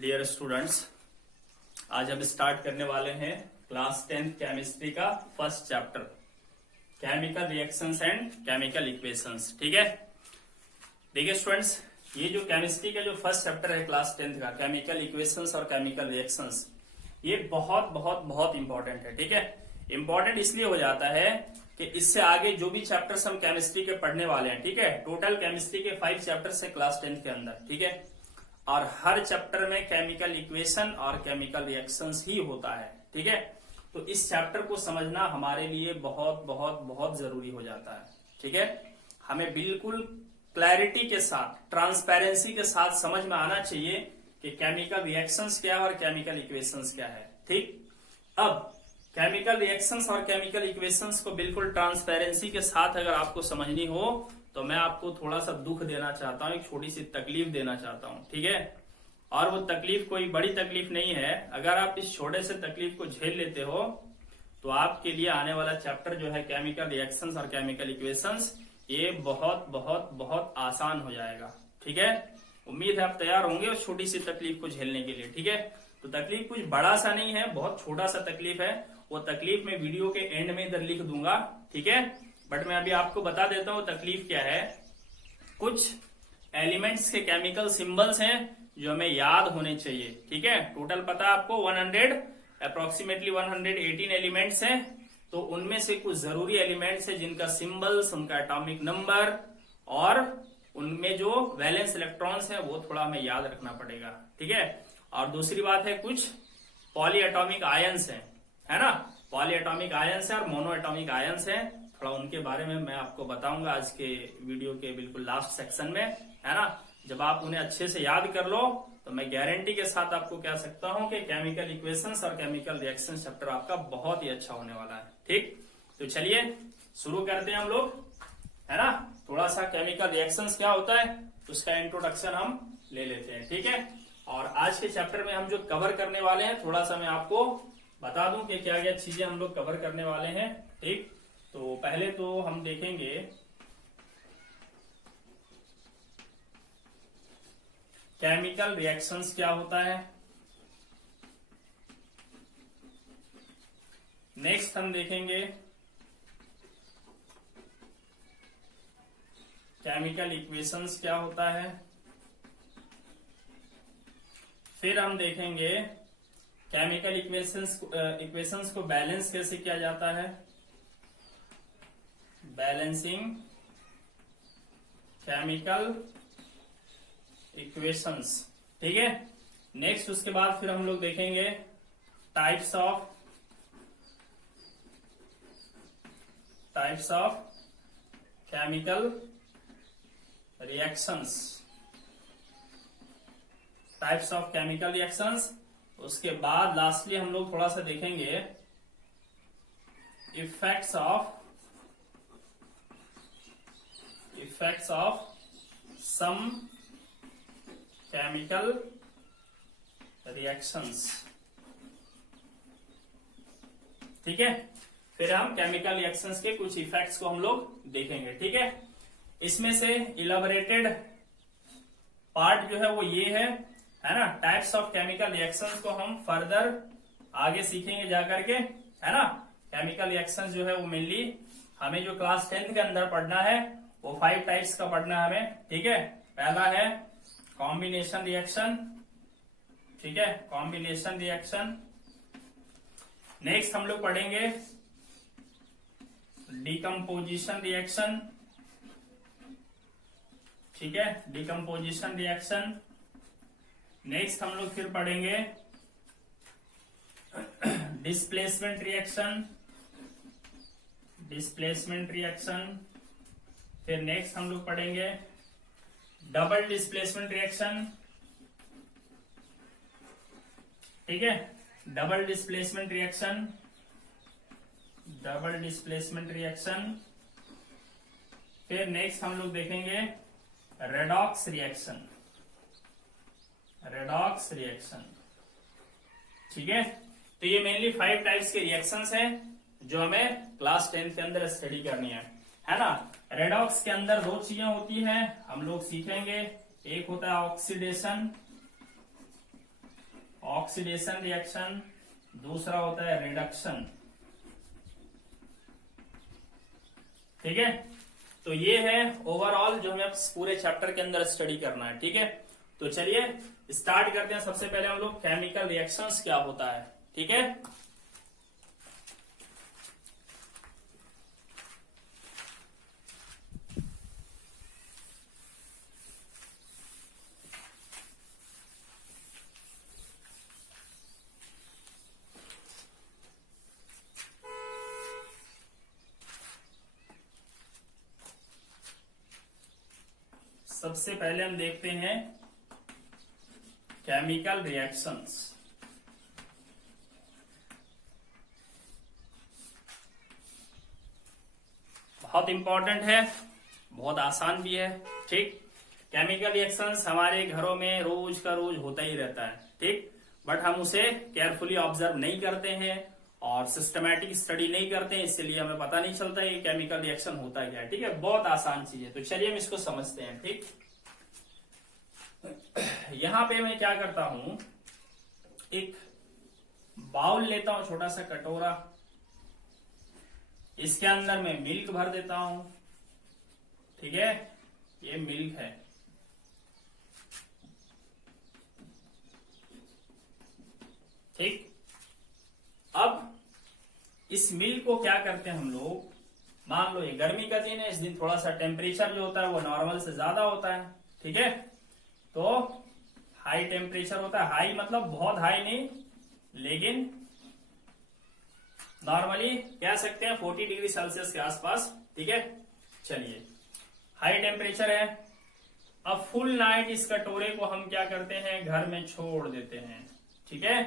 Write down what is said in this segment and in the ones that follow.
Dear students, आज हम start करने वाले हैं क्लास 10th केमिस्ट्री का first chapter chemical reactions and chemical equations. ठीक है, देखिए स्टूडेंट्स, ये जो केमिस्ट्री का जो फर्स्ट चैप्टर है क्लास 10th का केमिकल इक्वेशंस और केमिकल रिएक्शंस, ये बहुत बहुत बहुत इंपॉर्टेंट है। ठीक है, इंपॉर्टेंट इसलिए हो जाता है कि इससे आगे जो भी चैप्टर्स हम केमिस्ट्री के पढ़ने वाले हैं, ठीक है, टोटल केमिस्ट्री के 5 चैप्टर्स है क्लास 10th के अंदर। ठीक है, और हर चैप्टर में केमिकल इक्वेशन और केमिकल रिएक्शंस ही होता है। ठीक है, तो इस चैप्टर को समझना हमारे लिए बहुत बहुत बहुत जरूरी हो जाता है। ठीक है, हमें बिल्कुल क्लैरिटी के साथ, ट्रांसपेरेंसी के साथ समझ में आना चाहिए कि केमिकल रिएक्शंस क्या है और केमिकल इक्वेशंस क्या है। ठीक, अब केमिकल रिएक्शंस और केमिकल इक्वेशंस को बिल्कुल ट्रांसपेरेंसी के साथ अगर आपको समझनी हो तो मैं आपको थोड़ा सा दुख देना चाहता हूँ, एक छोटी सी तकलीफ देना चाहता हूँ। ठीक है, और वो तकलीफ कोई बड़ी तकलीफ नहीं है। अगर आप इस छोटे से तकलीफ को झेल लेते हो तो आपके लिए आने वाला चैप्टर जो है केमिकल रिएक्शंस और केमिकल इक्वेशंस, ये बहुत बहुत बहुत आसान हो जाएगा। ठीक है, उम्मीद है आप तैयार होंगे उस छोटी सी तकलीफ को झेलने के लिए। ठीक है, तो तकलीफ कुछ बड़ा सा नहीं है, बहुत छोटा सा तकलीफ है। वो तकलीफ मैं वीडियो के एंड में इधर लिख दूंगा। ठीक है, बट मैं अभी आपको बता देता हूँ तकलीफ क्या है। कुछ एलिमेंट्स के केमिकल सिंबल्स हैं जो हमें याद होने चाहिए। ठीक है, टोटल पता है आपको 118 एलिमेंट्स हैं, तो उनमें से कुछ जरूरी एलिमेंट्स हैं जिनका सिंबल्स, उनका एटॉमिक नंबर और उनमें जो वैलेंस इलेक्ट्रॉन्स हैं वो थोड़ा हमें याद रखना पड़ेगा। ठीक है, और दूसरी बात है कुछ पॉली एटॉमिक आयंस हैं, है ना, पॉली एटॉमिक आयंस है और मोनो एटॉमिक आयंस है। थोड़ा उनके बारे में मैं आपको बताऊंगा आज के वीडियो के बिल्कुल लास्ट सेक्शन में, है ना। जब आप उन्हें अच्छे से याद कर लो तो मैं गारंटी के साथ आपको कह सकता हूं कि केमिकल इक्वेशंस और केमिकल रिएक्शन चैप्टर आपका बहुत ही अच्छा होने वाला है। ठीक, तो चलिए शुरू करते हैं हम लोग, है ना। थोड़ा सा केमिकल रिएक्शंस क्या होता है उसका इंट्रोडक्शन हम ले लेते हैं। ठीक है, और आज के चैप्टर में हम जो कवर करने वाले हैं थोड़ा सा मैं आपको बता दूं कि क्या क्या चीजें हम लोग कवर करने वाले हैं। ठीक, तो पहले तो हम देखेंगे केमिकल रिएक्शंस क्या होता है। नेक्स्ट हम देखेंगे केमिकल इक्वेशंस क्या होता है। फिर हम देखेंगे केमिकल इक्वेशंस को बैलेंस कैसे किया जाता है, बैलेंसिंग केमिकल इक्वेशंस। ठीक है, नेक्स्ट उसके बाद फिर हम लोग देखेंगे types of chemical reactions, types of chemical reactions. उसके बाद लास्टली हम लोग थोड़ा सा देखेंगे effects of some chemical reactions. ठीक है, फिर हम केमिकल रिएक्शंस के कुछ इफेक्ट्स को हम लोग देखेंगे। ठीक है, इसमें से इलेबोरेटेड पार्ट जो है वो ये है ना। टाइप्स ऑफ केमिकल रिएक्शंस को हम फर्दर आगे सीखेंगे जाकर के, है ना। केमिकल रिएक्शंस जो है वो मेनली हमें जो क्लास 10th के अंदर पढ़ना है वो 5 टाइप्स का पढ़ना है हमें। ठीक है, पहला है कॉम्बिनेशन रिएक्शन। ठीक है, कॉम्बिनेशन रिएक्शन। नेक्स्ट हम लोग पढ़ेंगे डिकम्पोजिशन रिएक्शन। ठीक है, डिकम्पोजिशन रिएक्शन। नेक्स्ट हम लोग फिर पढ़ेंगे डिस्प्लेसमेंट रिएक्शन, फिर नेक्स्ट हम लोग पढ़ेंगे डबल डिस्प्लेसमेंट रिएक्शन। ठीक है, डबल डिस्प्लेसमेंट रिएक्शन। फिर नेक्स्ट हम लोग देखेंगे रेडॉक्स रिएक्शन। ठीक है, तो ये मेनली 5 टाइप्स के रिएक्शंस हैं जो हमें क्लास 10 के अंदर स्टडी करनी है ना। रेडॉक्स के अंदर 2 चीजें होती हैं, हम लोग सीखेंगे। एक होता है ऑक्सीडेशन ऑक्सीडेशन रिएक्शन, दूसरा होता है रिडक्शन। ठीक है, तो ये है ओवरऑल जो हमें पूरे चैप्टर के अंदर स्टडी करना है। ठीक है, तो चलिए स्टार्ट करते हैं। सबसे पहले हम लोग केमिकल रिएक्शंस क्या होता है। ठीक है, सबसे पहले हम देखते हैं केमिकल रिएक्शंस। बहुत इंपॉर्टेंट है, बहुत आसान भी है। ठीक, केमिकल रिएक्शंस हमारे घरों में रोज का रोज होता ही रहता है। ठीक, बट हम उसे केयरफुली ऑब्जर्व नहीं करते हैं और सिस्टमैटिक स्टडी नहीं करते हैं, इसलिए हमें पता नहीं चलता ये केमिकल रिएक्शन होता क्या है। ठीक है, बहुत आसान चीज है, तो चलिए हम इसको समझते हैं। ठीक, यहां पे मैं क्या करता हूं, एक बाउल लेता हूं, छोटा सा कटोरा, इसके अंदर मैं मिल्क भर देता हूं। ठीक है, ये मिल्क है। ठीक, अब इस मिल्क को क्या करते हैं हम लोग, मान लो ये गर्मी का दिन है, इस दिन थोड़ा सा टेम्परेचर जो होता है वो नॉर्मल से ज्यादा होता है। ठीक है, तो हाई टेम्परेचर होता है, हाई मतलब बहुत हाई नहीं, लेकिन नॉर्मली कह सकते हैं 40 डिग्री सेल्सियस के आसपास। ठीक है, चलिए हाई टेम्परेचर है। अब फुल नाइट इस कटोरे को हम क्या करते हैं, घर में छोड़ देते हैं। ठीक है,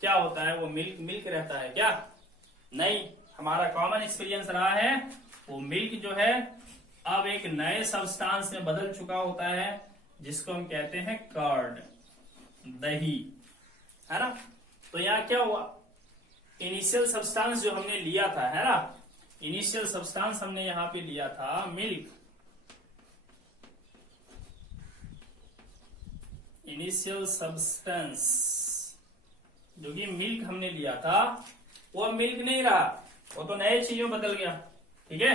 क्या होता है, वो मिल्क मिल्क रहता है क्या? नहीं, हमारा कॉमन एक्सपीरियंस रहा है वो मिल्क जो है अब एक नए सब्सटेंस में बदल चुका होता है, जिसको हम कहते हैं कर्ड, दही, है ना। तो यहाँ क्या हुआ, इनिशियल सब्सटेंस जो हमने लिया था, है ना, इनिशियल सब्सटेंस हमने यहां पे लिया था मिल्क। इनिशियल सब्सटेंस जो कि मिल्क हमने लिया था, वो मिल्क नहीं रहा, वो तो नए चीजों बदल गया। ठीक है,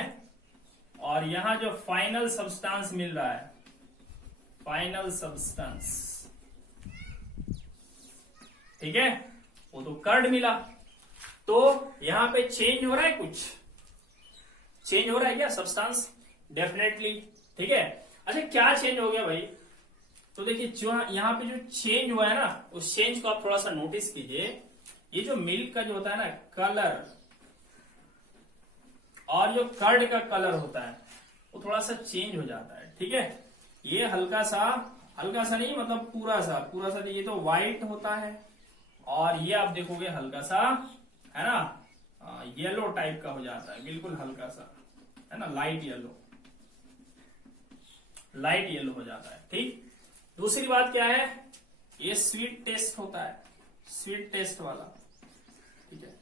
और यहां जो फाइनल सब्सटेंस मिल रहा है, फाइनल सब्सटेंस, ठीक है, वो तो कर्ड मिला। तो यहां पे चेंज हो रहा है, कुछ चेंज हो रहा है क्या सब्सटेंस? डेफिनेटली। ठीक है, अच्छा क्या चेंज हो गया भाई? तो देखिए जो यहाँ पे जो चेंज हुआ है ना, उस चेंज को आप थोड़ा सा नोटिस कीजिए। ये जो मिल्क का जो होता है ना कलर, और जो कर्ड का कलर होता है, वो थोड़ा सा चेंज हो जाता है। ठीक है, ये हल्का सा नहीं, मतलब पूरा सा ये तो व्हाइट होता है, और ये आप देखोगे हल्का सा, है ना, येलो टाइप का हो जाता है, बिल्कुल हल्का सा, है ना, लाइट येलो हो जाता है। ठीक, दूसरी बात क्या है, ये स्वीट टेस्ट होता है, स्वीट टेस्ट वाला। ठीक है,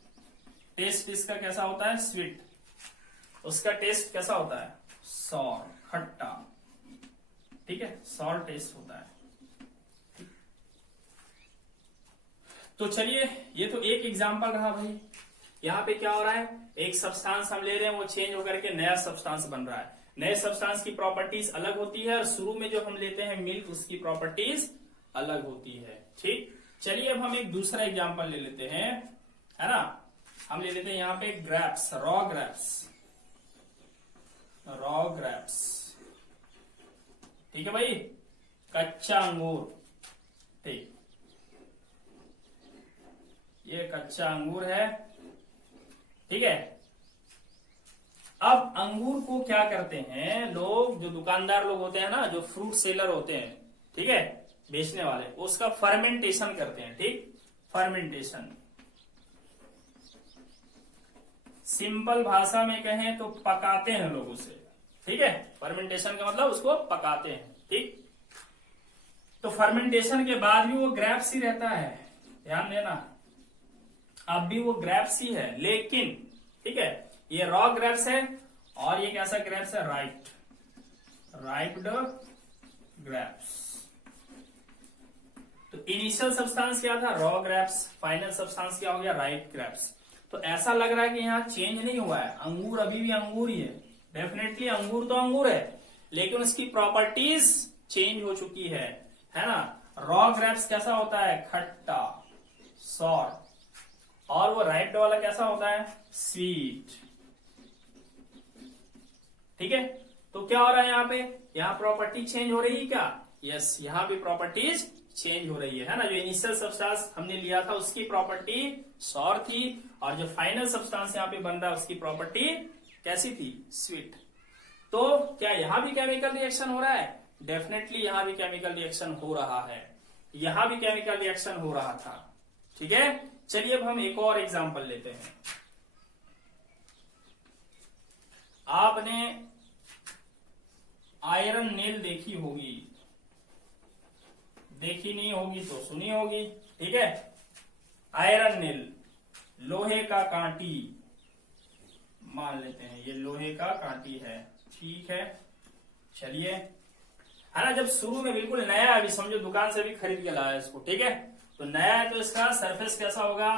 टेस्ट इसका कैसा होता है, स्वीट, उसका टेस्ट कैसा होता है, सॉर, खट्टा। ठीक है, सॉर टेस्ट होता है। तो चलिए ये तो एक एग्जांपल रहा भाई। यहाँ पे क्या हो रहा है, एक सब्सटेंस हम ले रहे हैं, वो चेंज होकर के नया सब्सटेंस बन रहा है। नए सब्सटेंस की प्रॉपर्टीज अलग होती है, और शुरू में जो हम लेते हैं मिल्क, उसकी प्रॉपर्टीज अलग होती है। ठीक, चलिए अब हम एक दूसरा एग्जांपल ले लेते हैं, है ना। हम ले लेते हैं यहाँ पे ग्रेप्स, रॉ ग्रेप्स। ठीक है भाई, कच्चा अंगूर। ठीक, ये कच्चा अंगूर है। ठीक है, अब अंगूर को क्या करते हैं लोग, जो दुकानदार लोग होते हैं ना, जो फ्रूट सेलर होते हैं, ठीक है, बेचने वाले, उसका फर्मेंटेशन करते हैं। ठीक, फर्मेंटेशन, सिंपल भाषा में कहें तो पकाते हैं लोग उसे। ठीक है, फर्मेंटेशन का मतलब उसको पकाते हैं। ठीक, तो फर्मेंटेशन के बाद भी वो ग्रेप्स ही रहता है, ध्यान देना, अब भी वो ग्रेप्स ही है, लेकिन ठीक है, ये रॉ ग्रेप्स है, और ये कैसा ग्रेप्स है, राइप्ड ग्रेप्स। तो इनिशियल सब्सटेंस क्या था, रॉ ग्रेप्स, फाइनल सब्सटेंस क्या हो गया, राइप ग्रेप्स। तो ऐसा लग रहा है कि यहाँ चेंज नहीं हुआ है, अंगूर अभी भी अंगूर ही है, डेफिनेटली अंगूर तो अंगूर है, लेकिन उसकी प्रॉपर्टीज चेंज हो चुकी है ना। रॉ ग्रेप्स कैसा होता है, खट्टा, सॉर, और वो राइप्ड वाला कैसा होता है, स्वीट। ठीक है, तो क्या हो रहा है यहाँ पे, यहाँ प्रॉपर्टी चेंज हो रही है क्या, यस, यहाँ भी प्रॉपर्टीज चेंज हो रही है ना। जो इनिशियल सब्सटेंस हमने लिया था उसकी प्रॉपर्टी सॉर थी, और जो फाइनल सब्सटेंस यहाँ पे बन रहा है उसकी प्रॉपर्टी कैसी थी, स्वीट। तो क्या यहाँ भी केमिकल रिएक्शन हो रहा है, डेफिनेटली यहाँ भी केमिकल रिएक्शन हो रहा है, यहाँ भी केमिकल रिएक्शन हो रहा था। ठीक है, चलिए अब हम एक और एग्जांपल लेते हैं। आपने आयरन नेल देखी होगी, देखी नहीं होगी तो सुनी होगी। ठीक है, आयरन नेल, लोहे का कांटी मान लेते हैं, ये लोहे का कांटी है। ठीक है, चलिए, है ना, जब शुरू में बिल्कुल नया, अभी समझो दुकान से भी खरीद के लाया इसको। ठीक है, तो नया है तो इसका सरफेस कैसा होगा,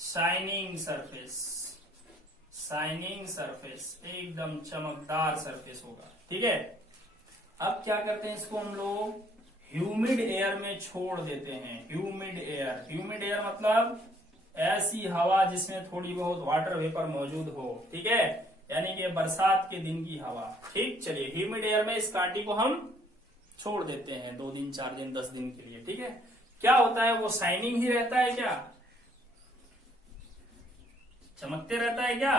शाइनिंग सरफेस, शाइनिंग सरफेस, एकदम चमकदार सरफेस होगा। ठीक है, अब क्या करते हैं, इसको हम लोग ह्यूमिड एयर में छोड़ देते हैं। ह्यूमिड एयर, ह्यूमिड एयर मतलब ऐसी हवा जिसमें थोड़ी बहुत वाटर वेपर मौजूद हो। ठीक है, यानी कि बरसात के दिन की हवा। ठीक, चलिए ह्यूमिड एयर में इस कांटी को हम छोड़ देते हैं 2 दिन 4 दिन 10 दिन के लिए। ठीक है, क्या होता है, वो शाइनिंग ही रहता है क्या, चमकते रहता है क्या,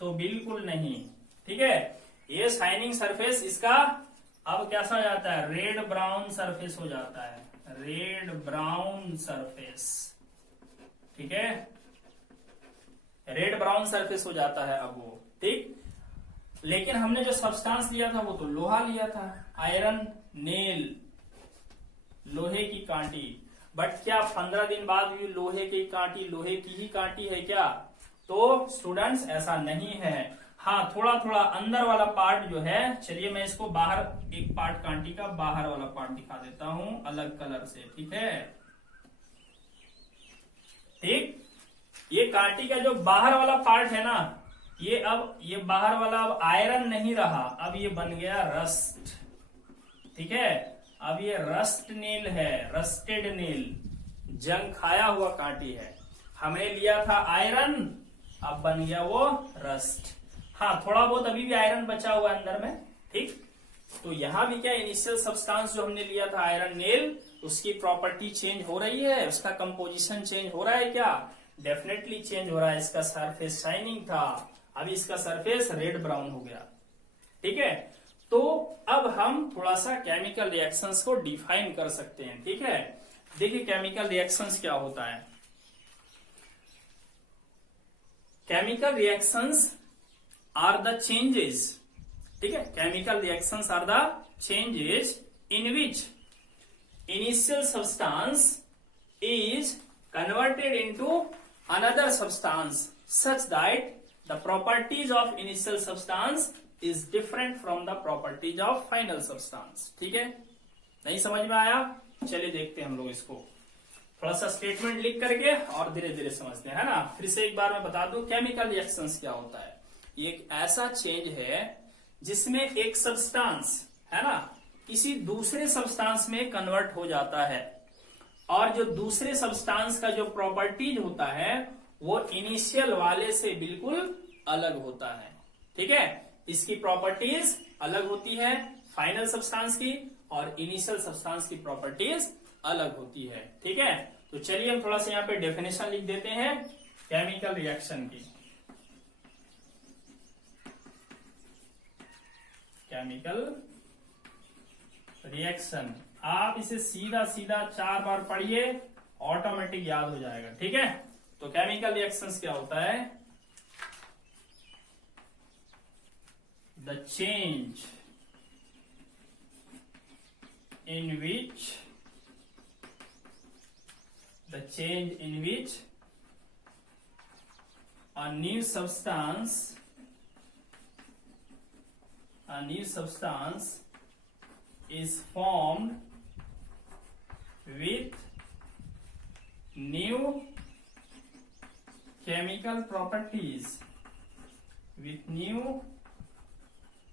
तो बिल्कुल नहीं। ठीक है, ये शाइनिंग सरफेस इसका अब कैसा हो जाता है, रेड ब्राउन सरफेस हो जाता है, रेड ब्राउन सरफेस। ठीक है, रेड ब्राउन सरफेस हो जाता है अब वो। ठीक, लेकिन हमने जो सब्सटेंस लिया था वो तो लोहा लिया था, आयरन नेल, लोहे की कांटी। बट क्या 15 दिन बाद भी लोहे की कांटी लोहे की ही कांटी है क्या, तो स्टूडेंट्स ऐसा नहीं है। हाँ, थोड़ा थोड़ा अंदर वाला पार्ट जो है, चलिए मैं इसको बाहर, एक पार्ट कांटी का बाहर वाला पार्ट दिखा देता हूं अलग कलर से। ठीक है, ठीक, ये कांटी का जो बाहर वाला पार्ट है ना, ये अब ये बाहर वाला अब आयरन नहीं रहा, अब ये बन गया रस्ट। ठीक है, अब ये रस्ट नील है, रस्टेड नील, जंग खाया हुआ कांटी है। हमने लिया था आयरन, अब बन गया वो रस्ट। हाँ, थोड़ा बहुत अभी भी आयरन बचा हुआ है अंदर में। ठीक, तो यहां भी क्या, इनिशियल सब्सटेंस जो हमने लिया था आयरन नेल, उसकी प्रॉपर्टी चेंज हो रही है, उसका कंपोजिशन चेंज हो रहा है क्या, डेफिनेटली चेंज हो रहा है। इसका सरफेस शाइनिंग था, अभी इसका सरफेस रेड ब्राउन हो गया। ठीक है, तो अब हम थोड़ा सा केमिकल रिएक्शंस को डिफाइन कर सकते हैं। ठीक है, देखिए केमिकल रिएक्शंस क्या होता है। Chemical reactions are the changes, ठीक है, chemical reactions are the changes in which initial substance is converted into another substance such that the properties of initial substance is different from the properties of final substance। ठीक है, नहीं समझ में आया, चलिए देखते हैं हम लोग इसको थोड़ा सा स्टेटमेंट लिख करके और धीरे धीरे समझते हैं, है ना। फिर से एक बार मैं बता दूं केमिकल रिएक्शंस क्या होता है। ये एक ऐसा चेंज है जिसमें एक सब्सटेंस, है ना, किसी दूसरे सब्सटेंस में कन्वर्ट हो जाता है, और जो दूसरे सब्सटेंस का जो प्रॉपर्टीज होता है वो इनिशियल वाले से बिल्कुल अलग होता है। ठीक है, इसकी प्रॉपर्टीज अलग होती है फाइनल सब्सटेंस की, और इनिशियल सब्सटेंस की प्रॉपर्टीज अलग होती है। ठीक है, तो चलिए हम थोड़ा सा यहाँ पे डेफिनेशन लिख देते हैं केमिकल रिएक्शन की। केमिकल रिएक्शन, आप इसे सीधा सीधा 4 बार पढ़िए, ऑटोमेटिक याद हो जाएगा। ठीक है, तो केमिकल रिएक्शंस क्या होता है, the change in which a new substance is formed with new chemical properties, with new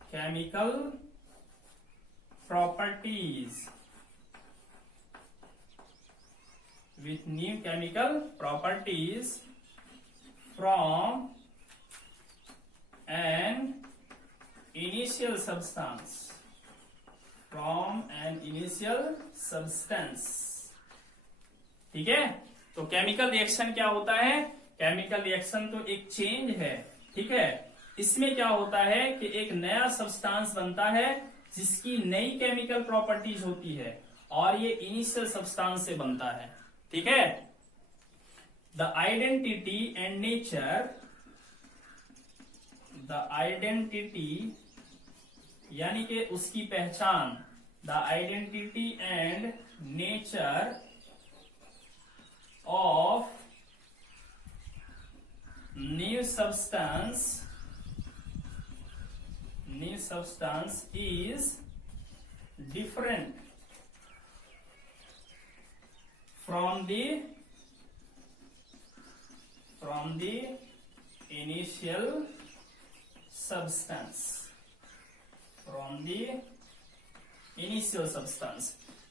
chemical properties, with new chemical properties from an initial substance, from an initial substance। ठीक है, तो chemical reaction क्या होता है? Chemical reaction तो एक change है, ठीक है। इसमें क्या होता है कि एक नया सब्सटेंस बनता है जिसकी नई केमिकल प्रॉपर्टीज होती है, और ये इनिशियल सब्सटेंस से बनता है, ठीक है। The identity and nature, the identity यानी कि उसकी पहचान, the identity and nature of new substance is different from the initial substance,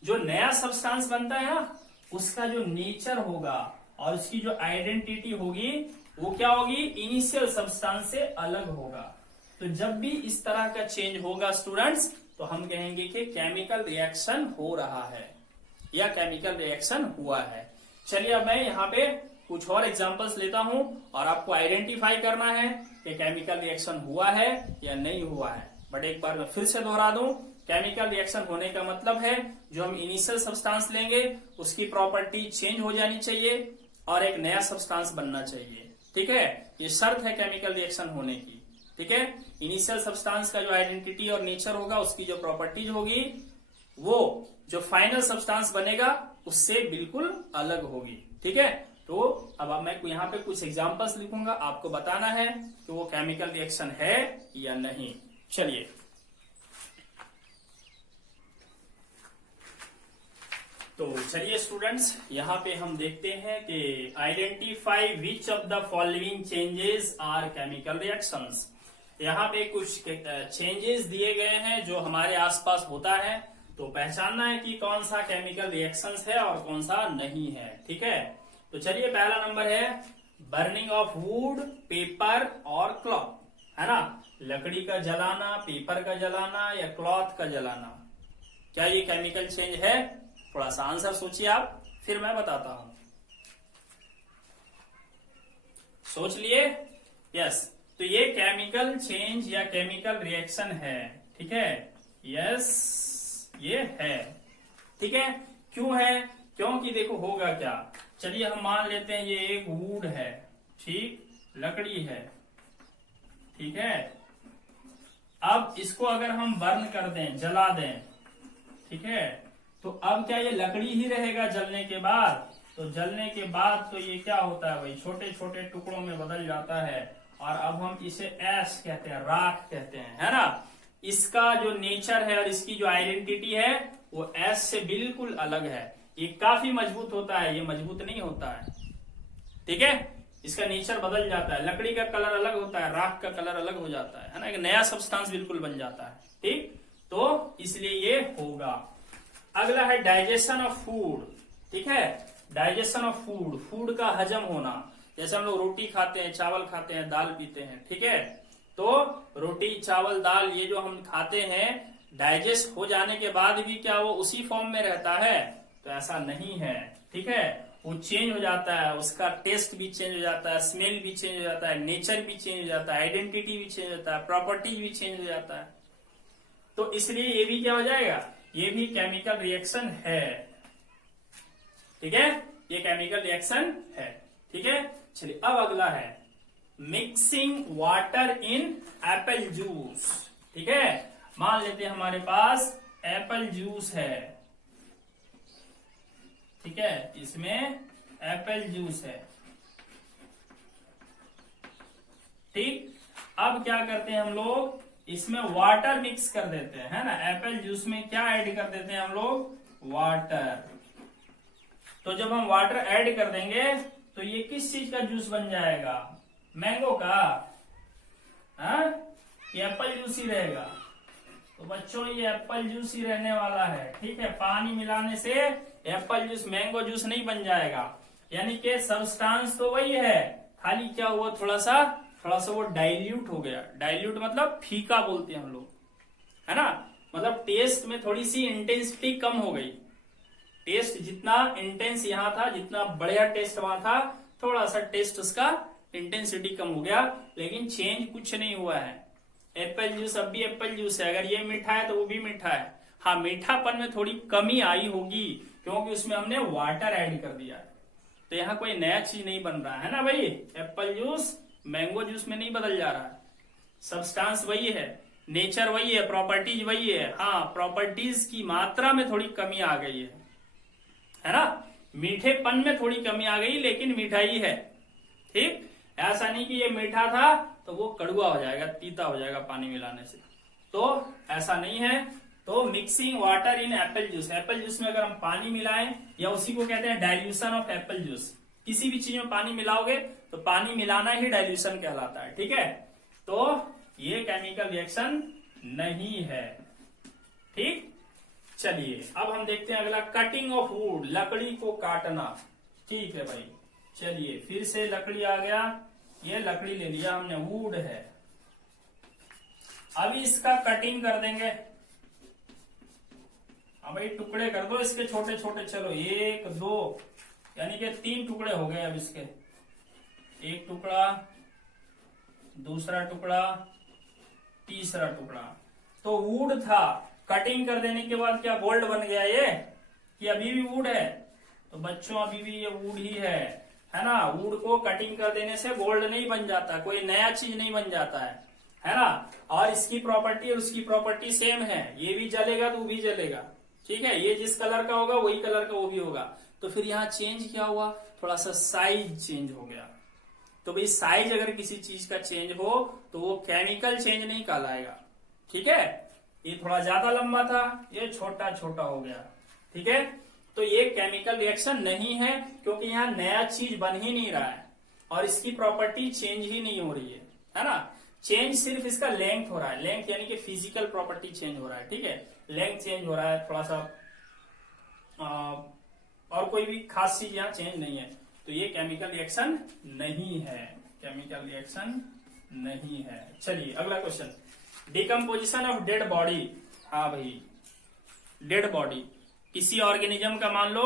जो नया सब्सटेंस बनता है ना, उसका जो नेचर होगा और उसकी जो आइडेंटिटी होगी वो क्या होगी? इनिशियल सब्सटेंस से अलग होगा। तो जब भी इस तरह का चेंज होगा स्टूडेंट्स, तो हम कहेंगे कि केमिकल रिएक्शन हो रहा है या केमिकल रिएक्शन हुआ है। चलिए अब मैं यहाँ पे कुछ और एग्जांपल्स लेता हूं और आपको आइडेंटिफाई करना है कि केमिकल रिएक्शन हुआ है या नहीं हुआ है। बट एक बार मैं फिर से दोहरा दूं, केमिकल रिएक्शन होने का मतलब है जो हम इनिशियल सब्सटेंस लेंगे उसकी प्रॉपर्टी चेंज हो जानी चाहिए और एक नया सब्सटेंस बनना चाहिए, ठीक है। ये शर्त है केमिकल रिएक्शन होने की, ठीक है। इनिशियल सब्सटेंस का जो आइडेंटिटी और नेचर होगा, उसकी जो प्रॉपर्टीज होगी, वो जो फाइनल सब्सटेंस बनेगा उससे बिल्कुल अलग होगी, ठीक है। तो अब मैं यहाँ पे कुछ एग्जांपल्स लिखूंगा, आपको बताना है कि वो केमिकल रिएक्शन है या नहीं। चलिए, तो चलिए स्टूडेंट्स, यहाँ पे हम देखते हैं कि identify which of the following changes are chemical reactions. यहाँ पे कुछ चेंजेस दिए गए हैं जो हमारे आसपास होता है, तो पहचानना है कि कौन सा केमिकल रिएक्शंस है और कौन सा नहीं है, ठीक है। तो चलिए, पहला नंबर है बर्निंग ऑफ वुड, पेपर और क्लॉथ, है ना। लकड़ी का जलाना, पेपर का जलाना या क्लॉथ का जलाना, क्या ये केमिकल चेंज है? थोड़ा सा आंसर सोचिए आप, फिर मैं बताता हूं। सोच लिए? यस, तो ये केमिकल चेंज या केमिकल रिएक्शन है, ठीक है। यस, ये है, ठीक है। क्यों है? क्योंकि देखो होगा क्या, चलिए हम मान लेते हैं ये एक वुड है, ठीक, लकड़ी है, ठीक है। अब इसको अगर हम बर्न कर दें, जला दें, ठीक है, तो अब क्या ये लकड़ी ही रहेगा जलने के बाद? तो जलने के बाद तो ये क्या होता है भाई, छोटे छोटे टुकड़ों में बदल जाता है, और अब हम इसे ऐश कहते हैं, राख कहते हैं, है ना। इसका जो नेचर है और इसकी जो आइडेंटिटी है वो ऐश से बिल्कुल अलग है। ये काफी मजबूत होता है, ये मजबूत नहीं होता है, ठीक है। इसका नेचर बदल जाता है, लकड़ी का कलर अलग होता है, राख का कलर अलग हो जाता है ना, एक नया सब्सटेंस बिल्कुल बन जाता है, ठीक। तो इसलिए ये होगा। अगला है डाइजेशन ऑफ फूड, ठीक है। डाइजेशन ऑफ फूड, फूड का हजम होना, जैसे हम लोग रोटी खाते हैं, चावल खाते हैं, दाल पीते हैं, ठीक है। तो रोटी, चावल, दाल ये जो हम खाते हैं, डाइजेस्ट हो जाने के बाद भी क्या वो उसी फॉर्म में रहता है? तो ऐसा नहीं है, ठीक है। वो चेंज हो जाता है, उसका टेस्ट भी चेंज हो जाता है, स्मेल भी चेंज हो जाता है, नेचर भी चेंज हो जाता है, आइडेंटिटी भी चेंज होता है, प्रॉपर्टीज भी चेंज हो जाता है। तो इसलिए ये भी क्या हो जाएगा, ये भी केमिकल रिएक्शन है, ठीक है। ये केमिकल रिएक्शन है, ठीक है। चलिए, अब अगला है mixing water in Apple juice, ठीक है। मान लेते हैं हमारे पास एप्पल जूस है, ठीक है, इसमें एप्पल जूस है, ठीक। अब क्या करते हैं हम लोग, इसमें वाटर मिक्स कर देते हैं, है ना। एप्पल जूस में क्या ऐड कर देते हैं हम लोग? वाटर, तो जब हम वाटर ऐड कर देंगे तो ये किस चीज का जूस बन जाएगा? मैंगो का। हाँ, ये एप्पल जूस ही रहेगा। तो बच्चों ये एप्पल जूस ही रहने वाला है। ठीक है, पानी मिलाने से एप्पल जूस मैंगो जूस नहीं बन जाएगा। यानी कि सब्सटेंस तो वही है, खाली क्या हुआ, थोड़ा सा वो डाइल्यूट हो गया। डाइल्यूट मतलब फीका बोलते हैं हम लोग, है ना। मतलब टेस्ट में थोड़ी सी इंटेंसिटी कम हो गई। टेस्ट जितना इंटेंस यहाँ था, जितना बढ़िया टेस्ट वहां था, थोड़ा सा टेस्ट उसका इंटेंसिटी कम हो गया, लेकिन चेंज कुछ नहीं हुआ है। एप्पल जूस अब भी एप्पल जूस है। अगर ये मीठा है तो वो भी मीठा है। हाँ, मीठापन में थोड़ी कमी आई होगी क्योंकि उसमें हमने वाटर ऐड कर दिया है। तो यहाँ कोई नया चीज नहीं बन रहा है ना भाई। एप्पल जूस मैंगो जूस में नहीं बदल जा रहा है। सब्सटेंस वही है, नेचर वही है, प्रॉपर्टीज वही है। हाँ, प्रॉपर्टीज की मात्रा में थोड़ी कमी आ गई है ना। मीठेपन में थोड़ी कमी आ गई, लेकिन मिठाई है। ठीक, ऐसा नहीं कि ये मीठा था तो वो कड़वा हो जाएगा, तीता हो जाएगा पानी मिलाने से, तो ऐसा नहीं है। तो mixing water in Apple juice, Apple juice में अगर हम पानी मिलाएं, या उसी को कहते हैं डाइल्यूशन ऑफ एप्पल जूस। किसी भी चीज में पानी मिलाओगे तो पानी मिलाना ही डाइल्यूशन कहलाता है। ठीक है, तो ये केमिकल रिएक्शन नहीं है। ठीक, चलिए अब हम देखते हैं अगला, कटिंग ऑफ वुड, लकड़ी को काटना। ठीक है भाई, चलिए फिर से लकड़ी आ गया, ये लकड़ी ले लिया हमने, वुड है। अभी इसका कटिंग कर देंगे। अब भाई टुकड़े कर दो इसके छोटे छोटे, चलो 1 2 यानी कि 3 टुकड़े हो गए अब इसके। एक टुकड़ा, दूसरा टुकड़ा, तीसरा टुकड़ा। तो वुड था, कटिंग कर देने के बाद क्या गोल्ड बन गया ये, कि अभी भी वुड है? तो बच्चों अभी भी ये वुड ही है ना। वुड को कटिंग कर देने से गोल्ड नहीं बन जाता, कोई नया चीज नहीं बन जाता है ना। और इसकी प्रॉपर्टी और उसकी प्रॉपर्टी सेम है, ये भी जलेगा तो वो भी जलेगा। ठीक है, ये जिस कलर का होगा वही कलर का वो भी होगा। तो फिर यहाँ चेंज क्या हुआ, थोड़ा सा साइज चेंज हो गया। तो भाई साइज अगर किसी चीज का चेंज हो तो वो केमिकल चेंज नहीं कहलाएगा। ठीक है, ये थोड़ा ज्यादा लंबा था, ये छोटा छोटा हो गया। ठीक है, तो ये केमिकल रिएक्शन नहीं है, क्योंकि यहाँ नया चीज बन ही नहीं रहा है और इसकी प्रॉपर्टी चेंज ही नहीं हो रही है ना। चेंज सिर्फ इसका लेंथ हो रहा है, लेंथ यानी कि फिजिकल प्रॉपर्टी चेंज हो रहा है। ठीक है, लेंथ चेंज हो रहा है थोड़ा सा, और कोई भी खास चीज यहाँ चेंज नहीं है। तो ये केमिकल रिएक्शन नहीं है, केमिकल रिएक्शन नहीं है। चलिए अगला question, decomposition of dead body. हाँ भाई, डेड बॉडी, किसी ऑर्गेनिज्म का मान लो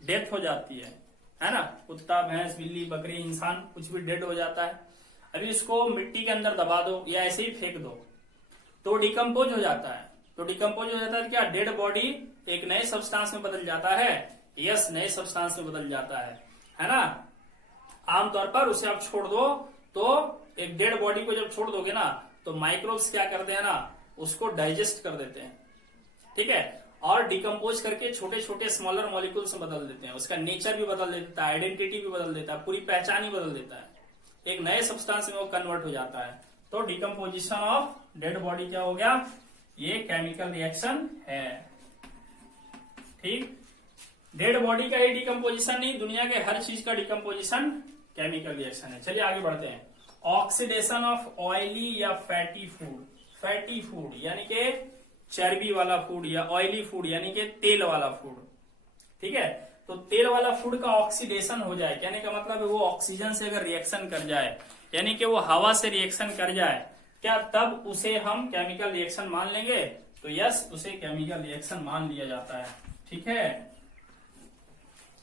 डेथ हो जाती है ना। कुत्ता, भैंस, बिल्ली, बकरी, इंसान, कुछ भी डेड हो जाता है। अभी इसको मिट्टी के अंदर दबा दो या ऐसे ही फेंक दो तो डिकम्पोज हो जाता है। तो डिकम्पोज हो जाता है क्या, डेड बॉडी एक नए सब्सटेंस में बदल जाता है। यस, नए सब्सटेंस में बदल जाता है ना। आमतौर पर उसे आप छोड़ दो तो एक डेड बॉडी को जब छोड़ दोगे ना तो माइक्रोब्स क्या करते हैं ना, उसको डाइजेस्ट कर देते हैं। ठीक है, और डिकम्पोज करके छोटे छोटे स्मॉलर मॉलिक्यूल्स में बदल देते हैं। उसका नेचर भी बदल देता है, आइडेंटिटी भी बदल देता है, पूरी पहचान ही बदल देता है। एक नए सब्सटेंस में वो कन्वर्ट हो जाता है। तो डिकम्पोजिशन ऑफ डेड बॉडी क्या हो गया, ये केमिकल रिएक्शन है। ठीक, डेड बॉडी का ही डिकम्पोजिशन नहीं, दुनिया के हर चीज का डिकम्पोजिशन केमिकल रिएक्शन है। चलिए आगे बढ़ते हैं, ऑक्सीडेशन ऑफ ऑयली या फैटी फूड। फैटी फूड यानी कि चर्बी वाला फूड, या ऑयली फूड यानी कि तेल वाला फूड। ठीक है, तो तेल वाला फूड का ऑक्सीडेशन हो जाए, कहने का मतलब है वो ऑक्सीजन से अगर रिएक्शन कर जाए, यानी कि वो हवा से रिएक्शन कर जाए, क्या तब उसे हम केमिकल रिएक्शन मान लेंगे? तो यस, उसे केमिकल रिएक्शन मान लिया जाता है। ठीक है,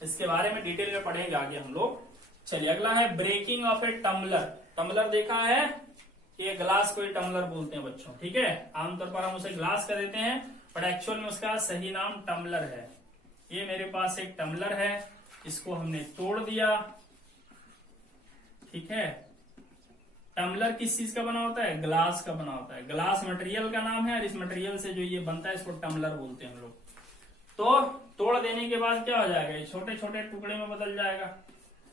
इसके बारे में डिटेल में पढ़ेंगे आगे हम लोग। चलिए अगला है breaking of a tumbler. Tumbler देखा है, ये ग्लास को ही टम्बलर बोलते हैं बच्चों। ठीक है, आमतौर पर हम उसे ग्लास कह देते हैं, पर एक्चुअल में उसका सही नाम टम्बलर है। ये मेरे पास एक टम्बलर है, इसको हमने तोड़ दिया। ठीक है, टम्बलर किस चीज का बना होता है, ग्लास का बना होता है। ग्लास मटेरियल का नाम है और इस मटेरियल से जो ये बनता है इसको टम्बलर बोलते हैं हम लोग। तो तोड़ देने के बाद क्या हो जाएगा, ये छोटे छोटे टुकड़े में बदल जाएगा।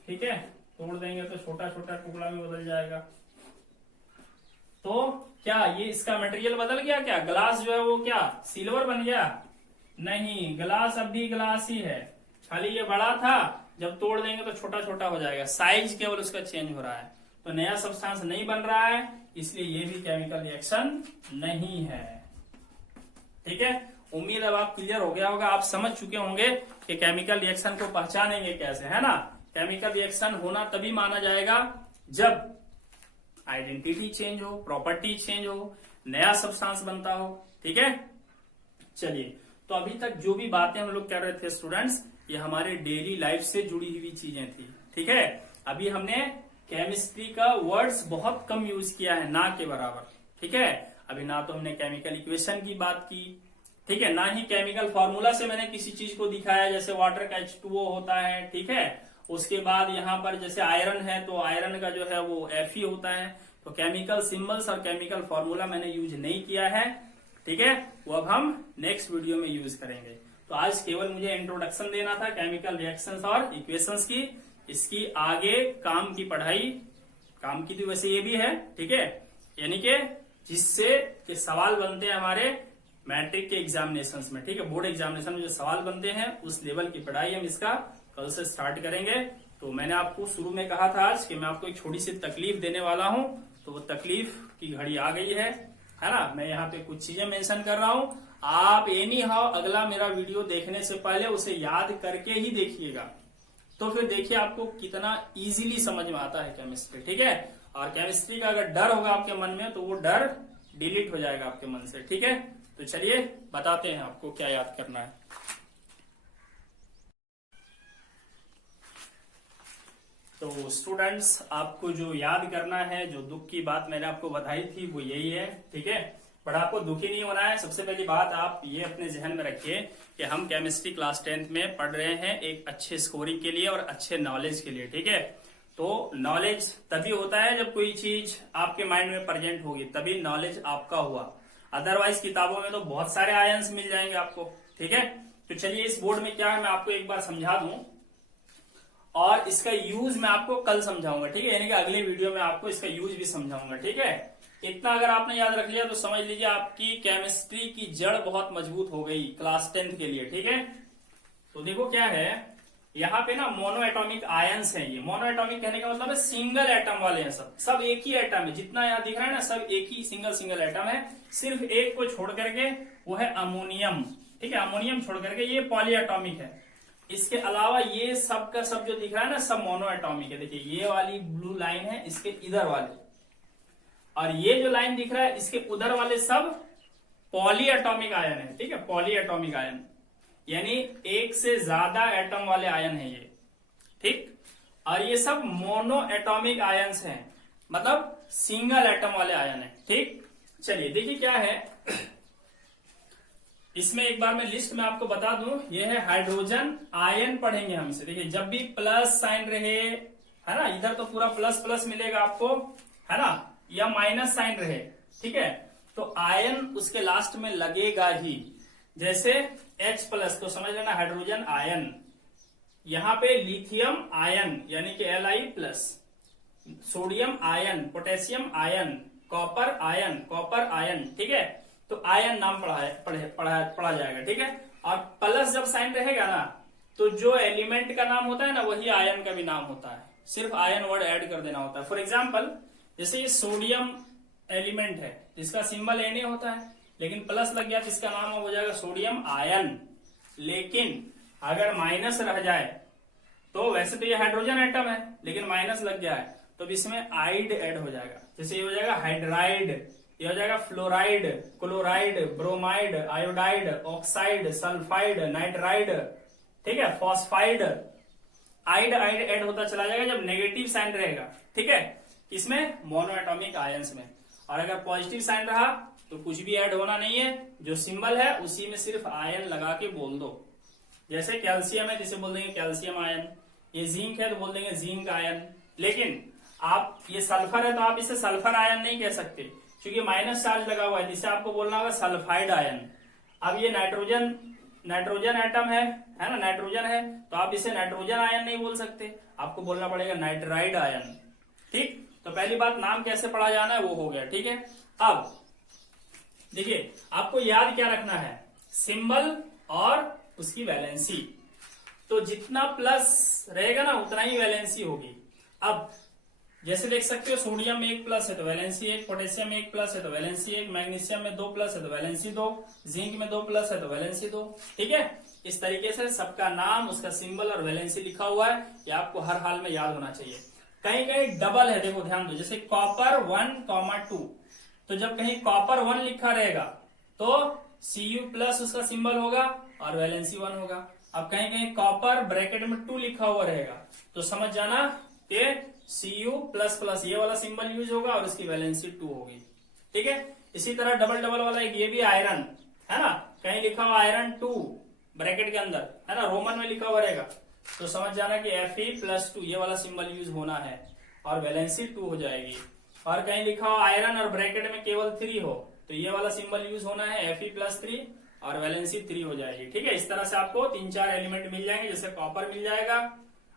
ठीक है, तोड़ देंगे तो छोटा छोटा टुकड़ा में बदल जाएगा। तो क्या ये इसका मटेरियल बदल गया क्या, ग्लास जो है वो क्या सिल्वर बन गया? नहीं, ग्लास अब भी ग्लास ही है। खाली ये बड़ा था, जब तोड़ देंगे तो छोटा छोटा हो जाएगा, साइज केवल उसका चेंज हो रहा है। तो नया सब्सटेंस नहीं बन रहा है, इसलिए ये भी केमिकल रिएक्शन नहीं है। ठीक है, उम्मीद है आप क्लियर हो गया होगा, आप समझ चुके होंगे कि केमिकल रिएक्शन को पहचानेंगे कैसे, है ना। केमिकल रिएक्शन होना तभी माना जाएगा जब आइडेंटिटी चेंज हो, प्रॉपर्टी चेंज हो, नया सब्सटेंस बनता हो। ठीक है, चलिए, तो अभी तक जो भी बातें हम लोग कर रहे थे स्टूडेंट्स, ये हमारे डेली लाइफ से जुड़ी हुई चीजें थी। ठीक है, अभी हमने केमिस्ट्री का वर्ड्स बहुत कम यूज किया है, ना के बराबर। ठीक है, अभी ना तो हमने केमिकल इक्वेशन की बात की, ठीक है, ना ही केमिकल फॉर्मूला से मैंने किसी चीज को दिखाया, जैसे वाटर का H2O होता है। ठीक है, उसके बाद यहाँ पर जैसे आयरन है तो आयरन का जो है वो Fe होता है। तो केमिकल सिंबल्स और केमिकल फॉर्मूला मैंने यूज नहीं किया है। ठीक है, वो अब हम नेक्स्ट वीडियो में यूज करेंगे। तो आज केवल मुझे इंट्रोडक्शन देना था केमिकल रिएक्शंस और इक्वेशंस की। इसकी आगे काम की पढ़ाई, काम की तो वैसे ये भी है, ठीक है, यानी कि जिससे कि सवाल बनते हैं हमारे मैट्रिक के एग्जामिनेशंस में। ठीक है, बोर्ड एग्जामिनेशन में जो सवाल बनते हैं उस लेवल की पढ़ाई हम इसका कल से स्टार्ट करेंगे। तो मैंने आपको शुरू में कहा था आज कि मैं आपको एक छोटी सी तकलीफ देने वाला हूं, तो वो तकलीफ की घड़ी आ गई है ना। मैं यहाँ पे कुछ चीजें मेंशन कर रहा हूं, आप एनी हाउ अगला मेरा वीडियो देखने से पहले उसे याद करके ही देखिएगा, तो फिर देखिए आपको कितना इजीली समझ में आता है केमिस्ट्री। ठीक है, और केमिस्ट्री का अगर डर होगा आपके मन में तो वो डर डिलीट हो जाएगा आपके मन से। ठीक है, तो चलिए बताते हैं आपको क्या याद करना है। तो स्टूडेंट्स, आपको जो याद करना है, जो दुख की बात मैंने आपको बताई थी वो यही है। ठीक है, बट आपको दुखी नहीं होना है। सबसे पहली बात आप ये अपने जहन में रखिए कि हम केमिस्ट्री क्लास 10th में पढ़ रहे हैं एक अच्छे स्कोरिंग के लिए और अच्छे नॉलेज के लिए। ठीक है, तो नॉलेज तभी होता है जब कोई चीज आपके माइंड में प्रेजेंट होगी, तभी नॉलेज आपका हुआ। अदरवाइज किताबों में तो बहुत सारे आयंस मिल जाएंगे आपको। ठीक है, तो चलिए इस बोर्ड में क्या है मैं आपको एक बार समझा दूं और इसका यूज मैं आपको कल समझाऊंगा। ठीक है, यानी कि अगले वीडियो में आपको इसका यूज भी समझाऊंगा। ठीक है, इतना अगर आपने याद रख लिया तो समझ लीजिए आपकी केमिस्ट्री की जड़ बहुत मजबूत हो गई क्लास 10th के लिए। ठीक है, तो देखो क्या है, यहाँ पे ना मोनो एटॉमिक आयंस है। ये मोनो एटॉमिक कहने का मतलब है सिंगल एटम वाले हैं, सब एक ही एटम है। जितना यहाँ दिख रहा है ना, सब एक ही सिंगल एटम है। सिर्फ एक को छोड़ करके, वो है अमोनियम। ठीक है, अमोनियम छोड़ करके ये पॉली एटॉमिक है। इसके अलावा ये सब का सब जो दिख रहा है ना, सब मोनो एटॉमिक है। देखिए ये वाली ब्लू लाइन है इसके इधर वाले, और ये जो लाइन दिख रहा है इसके उधर वाले सब पॉली एटॉमिक आयन है। ठीक है, पॉली एटॉमिक आयन यानी एक से ज्यादा एटम वाले आयन है ये। ठीक, और ये सब मोनो एटॉमिक आयन्स हैं, मतलब सिंगल एटम वाले आयन है। ठीक, चलिए देखिए क्या है इसमें, एक बार मैं लिस्ट में आपको बता दूं। ये है हाइड्रोजन आयन, पढ़ेंगे हम इसे। देखिए जब भी प्लस साइन रहे, है ना, इधर तो पूरा प्लस प्लस मिलेगा आपको, है ना, या माइनस साइन रहे, ठीक है, तो आयन उसके लास्ट में लगेगा ही। जैसे H प्लस तो समझ लेना हाइड्रोजन आयन, यहां पे लिथियम आयन यानी कि Li plus, sodium ion, potassium ion, copper ion. ठीक है, तो आयन नाम पढ़ा जाएगा। ठीक है, और प्लस जब साइन रहेगा ना, तो जो एलिमेंट का नाम होता है ना, वही आयन का भी नाम होता है। सिर्फ आयन वर्ड ऐड कर देना होता है। फॉर एग्जाम्पल जैसे ये सोडियम एलिमेंट है जिसका सिंबल Na होता है, लेकिन प्लस लग गया तो इसका नाम हो जाएगा सोडियम आयन। लेकिन अगर माइनस रह जाए तो वैसे तो ये हाइड्रोजन एटम है, लेकिन माइनस लग गया है तो इसमें आइड ऐड हो जाएगा। जैसे ये हो जाएगा हाइड्राइड, ये हो जाएगा fluoride, chloride, bromide, iodide, oxide, sulphide, nitride, ठीक है, फॉस्फाइड। आइड ऐड होता चला जाएगा जब नेगेटिव साइन रहेगा। ठीक है, इसमें मोनोएटॉमिक आयंस में। और अगर पॉजिटिव साइन रहा तो कुछ भी ऐड होना नहीं है, जो सिंबल है उसी में सिर्फ आयन लगा के बोल दो। जैसे कैल्शियम है जिसे बोल देंगे कैल्शियम आयन, ये जिंक है तो बोल देंगे जिंक आयन। लेकिन आप ये सल्फर है तो आप इसे सल्फर आयन नहीं कह सकते क्योंकि माइनस चार्ज लगा हुआ है, जिसे आपको बोलना होगा सल्फाइड आयन। अब ये नाइट्रोजन एटम है ना, नाइट्रोजन है तो आप इसे नाइट्रोजन आयन नहीं बोल सकते, आपको बोलना पड़ेगा नाइट्राइड आयन। ठीक, तो पहली बात नाम कैसे पढ़ा जाना है वो हो गया। ठीक है, अब देखिए आपको याद क्या रखना है, सिंबल और उसकी वैलेंसी। तो जितना प्लस रहेगा ना उतना ही वैलेंसी होगी। अब जैसे देख सकते हो सोडियम में 1 प्लस है तो वैलेंसी 1, पोटेशियम में 1 प्लस है तो वैलेंसी 1, मैग्नीशियम में 2 प्लस है तो वैलेंसी 2, जिंक में 2 प्लस है तो वैलेंसी 2। ठीक है, इस तरीके से सबका नाम, उसका सिंबल और वैलेंसी लिखा हुआ है, ये आपको हर हाल में याद होना चाहिए। कहीं कहीं डबल है, देखो ध्यान दो, जैसे कॉपर 1,2, तो जब कहीं कॉपर 1 लिखा रहेगा तो Cu प्लस उसका सिंबल होगा और वैलेंसी 1 होगा। अब कहीं कहीं कॉपर ब्रैकेट में 2 लिखा हुआ रहेगा तो समझ जाना कि Cu प्लस प्लस ये वाला सिंबल यूज होगा और इसकी वैलेंसी 2 होगी। ठीक है, इसी तरह डबल डबल वाला एक ये भी आयरन है ना, कहीं लिखा हुआ आयरन 2 ब्रैकेट के अंदर है ना, रोमन में लिखा हुआ रहेगा तो समझ जाना कि Fe+2 ये वाला सिंबल यूज होना है और वैलेंसी 2 हो जाएगी। और कहीं लिखा हुआ आयरन और ब्रैकेट में केवल 3 हो तो ये वाला सिंबल यूज होना है Fe+3 और वैलेंसी 3 हो जाएगी। ठीक है, इस तरह से आपको 3-4 एलिमेंट मिल जाएंगे, जैसे कॉपर मिल जाएगा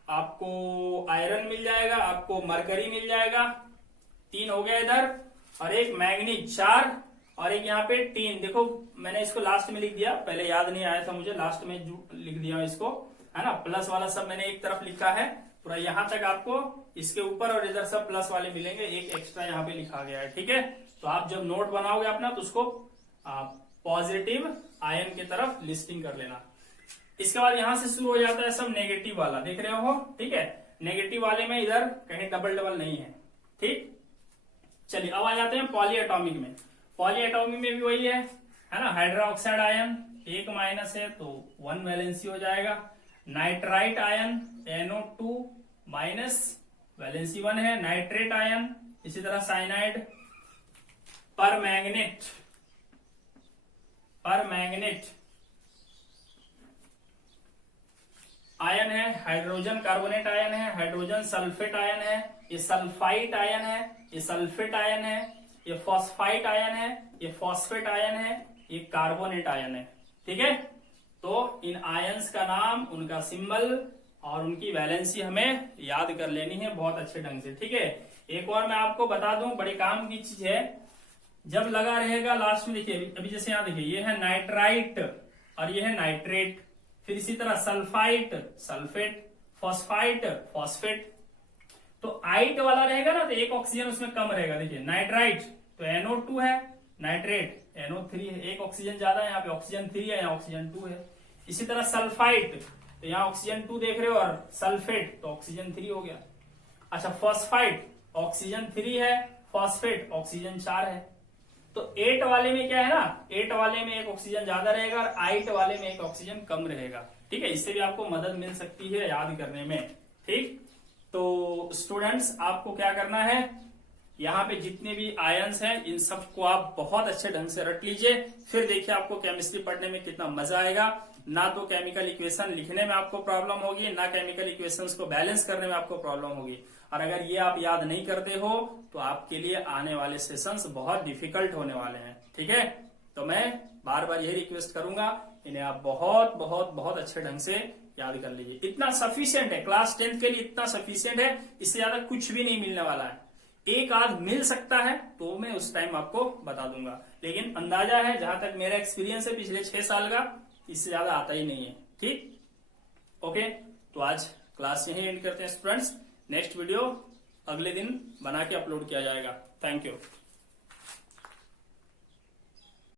आपको, आयरन मिल जाएगा आपको, मरकरी मिल जाएगा, 3 हो गया इधर, और एक मैग्नीज 4, और एक यहाँ पे 3। देखो मैंने इसको लास्ट में लिख दिया, पहले याद नहीं आया था मुझे, लास्ट में लिख दिया इसको है ना। प्लस वाला सब मैंने एक तरफ लिखा है पूरा, यहां तक आपको इसके ऊपर और इधर सब प्लस वाले मिलेंगे, एक एक्स्ट्रा यहाँ पे लिखा गया है। ठीक है, तो आप जब नोट बनाओगे अपना तो उसको पॉजिटिव आयन की तरफ लिस्टिंग कर लेना। इसके बाद यहां से शुरू हो जाता है सब नेगेटिव वाला, देख रहे हो। ठीक है, नेगेटिव वाले में इधर कहीं डबल डबल नहीं है। ठीक, चलिए अब आ जाते हैं पॉलीएटॉमिक में। पॉलीएटॉमिक में भी वही है ना, हाइड्रोक्साइड आयन 1 माइनस है तो 1 वैलेंसी हो जाएगा। Nitrite ion NO2 minus valency 1 है। नाइट्रेट आयन इसी तरह साइनाइड। परमैंगनेट आयन है, हाइड्रोजन कार्बोनेट आयन है, हाइड्रोजन सल्फेट आयन है, ये सल्फाइट आयन है, ये सल्फेट आयन है, ये फॉस्फाइट आयन है, ये फॉस्फेट आयन है, ये कार्बोनेट आयन है। ठीक है, तो इन आयंस का नाम, उनका सिंबल और उनकी वैलेंसी हमें याद कर लेनी है बहुत अच्छे ढंग से। ठीक है, एक और मैं आपको बता दूं, बड़ी काम की चीज है, जब लगा रहेगा लास्ट में, देखिए अभी जैसे यहाँ देखिए ये है नाइट्राइट और ये है नाइट्रेट, फिर इसी तरह सल्फाइट सल्फेट, फॉस्फाइट फॉस्फेट। तो आइट वाला रहेगा ना तो एक ऑक्सीजन उसमें कम रहेगा। देखिए नाइट्राइट तो NO2 है, नाइट्रेट NO3 है, एक ऑक्सीजन ज्यादा है, यहाँ पे ऑक्सीजन 3 है, यहाँ ऑक्सीजन 2 है। इसी तरह सल्फाइट तो यहाँ ऑक्सीजन 2 देख रहे हो और सल्फेट तो ऑक्सीजन 3 हो गया। अच्छा, फॉस्फाइट ऑक्सीजन 3 है, फॉस्फेट ऑक्सीजन 4 है। तो 8 वाले में क्या है ना, 8 वाले में एक ऑक्सीजन ज्यादा रहेगा और 8 वाले में एक ऑक्सीजन कम रहेगा। ठीक है, इससे भी आपको मदद मिल सकती है याद करने में। ठीक, तो स्टूडेंट्स आपको क्या करना है, यहाँ पे जितने भी आयंस हैं इन सबको आप बहुत अच्छे ढंग से रट लीजिए, फिर देखिए आपको केमिस्ट्री पढ़ने में कितना मजा आएगा। ना तो केमिकल इक्वेशन लिखने में आपको प्रॉब्लम होगी, ना केमिकल इक्वेशंस को बैलेंस करने में आपको प्रॉब्लम होगी। और अगर ये आप याद नहीं करते हो तो आपके लिए आने वाले सेशंस बहुत डिफिकल्ट होने वाले हैं। ठीक है, तो मैं बार बार यही रिक्वेस्ट करूंगा, इन्हें आप बहुत बहुत बहुत अच्छे ढंग से याद कर लीजिए। इतना सफिशियंट है, क्लास 10th के लिए इतना सफिशियंट है, इससे ज्यादा कुछ भी नहीं मिलने वाला है। एक आध मिल सकता है तो मैं उस टाइम आपको बता दूंगा, लेकिन अंदाजा है जहां तक मेरा एक्सपीरियंस है पिछले 6 साल का, इससे ज्यादा आता ही नहीं है। ठीक, ओके, तो आज क्लास यही एंड करते हैं स्टूडेंट्स। नेक्स्ट वीडियो अगले दिन बना के अपलोड किया जाएगा। Thank you.